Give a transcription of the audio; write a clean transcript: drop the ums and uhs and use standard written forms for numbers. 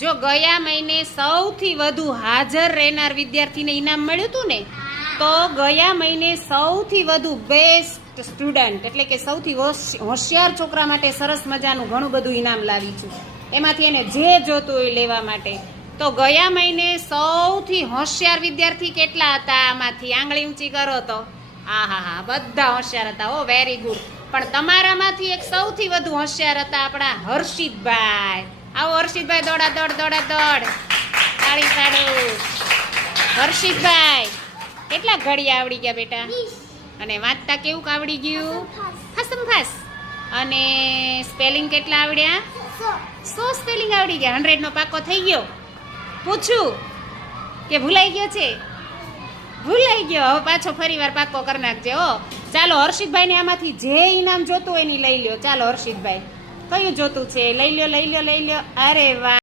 જો ગયા મહિને સૌથી વધુ હાજર રહેનાર વિદ્યાર્થીને ઇનામ મળ્યું હતું ને, તો ગયા મહિને સૌથી વધુ બેસ્ટ સ્ટુડન્ટ એટલે કે સૌથી હોશિયાર છોકરા માટે સરસ મજાનું ઘણું બધું ઇનામ લાવી છું. એમાંથી એને જે જોતું હોય લેવા માટે. તો ગયા મહિને સૌથી હોશિયાર વિદ્યાર્થી કેટલા હતા? આમાંથી આંગળી ઊંચી કરો તો. હા, બધા હોશિયાર હતા. ઓ વેરી ગુડ. પણ તમારામાંથી એક સૌથી વધુ હોશિયાર હતા આપણા હર્ષિતભાઈ. આવો હર્ષિતભાઈ, દોડ. તાળી પાડો. હર્ષિતભાઈ, કેટલા ઘડિયા આવડી ગયા બેટા? અને વાંચતા કેવું આવડી ગયું? હસમખાસ. અને સ્પેલિંગ કેટલા આવડ્યા? 100 સ્પેલિંગ આવડી ગયા. 100 નો પાકો થઈ ગયો? પૂછું કે ભૂલાઈ ગયો છે? ભૂલાઈ ગયો. હવે પાછો ફરી વાર પાકો કરી નાખજે. ચાલો હર્ષિતભાઈને આમાંથી જે ઇનામ જોતું હોય એની લઈ લ્યો. ચાલો હર્ષિતભાઈ, કયું જોતું છે? લઈ લ્યો. અરે વાહ.